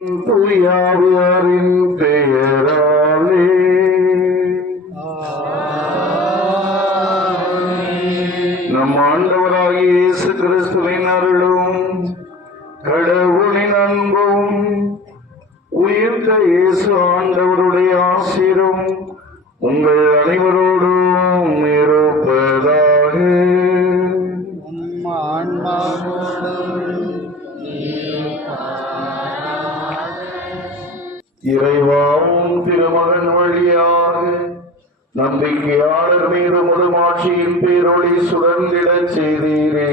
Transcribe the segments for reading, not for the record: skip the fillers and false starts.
தூயாவியாரின் பெயராலே நம் ஆண்டவராகிய இயேசு கிறிஸ்துவின் அருளும் கடவுளின் அன்பும் உயிர்த்த இயேசு ஆண்டவருடைய ஆசீரும் உங்கள் அனைவரோடும் இருப்பதாக. இறைவாவும் திருமகன் வழியாக நம்பிக்கையாளர் மீது முதுமாட்சியின் பேரொளி சுடர்ந்திடச் செய்தீரே.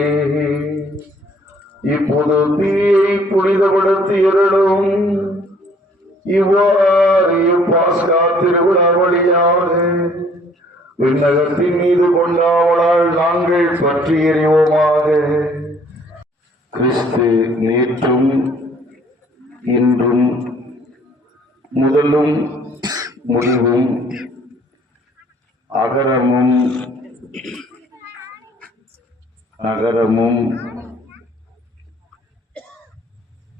இப்போது தீயை புனிதப்படுத்தியருளும். இவ்வாறு பாஸ்கா திருவிழா வழியாக விண்ணகத்தின் மீது கொண்டாவளால் நாங்கள் பற்றி எறிவோமாக. கிறிஸ்து நேற்றும் இன்றும் முதலும் முடிவும் அகரமும் நகரமும்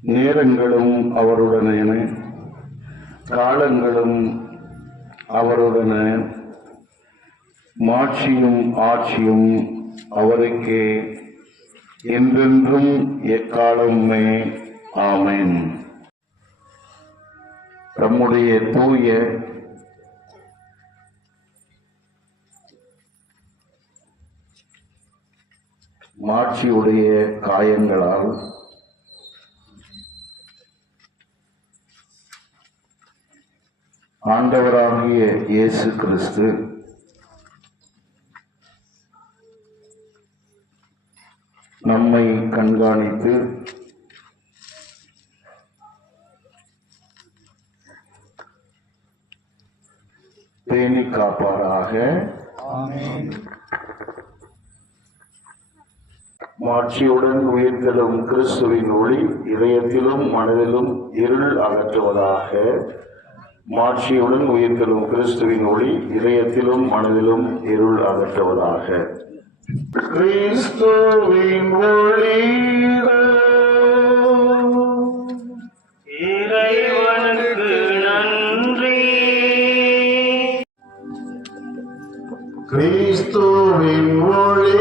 நேரங்களும் அவருடனே காலங்களும் அவருடன மாட்சியும் ஆட்சியும் அவருக்கே என்றென்றும் எக்காலமே. ஆமென். நம்முடைய தூய மாட்சியுடைய காயங்களால் ஆண்டவராகிய இயேசு கிறிஸ்து நம்மை கண்காணித்து பேணி காப்பாராக. மாட்சியுடன் உயிர்த்தெழும் கிறிஸ்துவின் ஒளி இதயத்திலும் மனதிலும் இருள் அகற்றுவதாக. மாட்சியுடன் உயிர்த்தெழும் கிறிஸ்துவின் ஒளி இதயத்திலும் மனதிலும் இருள் அகற்றுவதாக. கிறிஸ்துவின் ஒளி இறைவனுக்கு நன்றி. கிறிஸ்துவின் ஒளி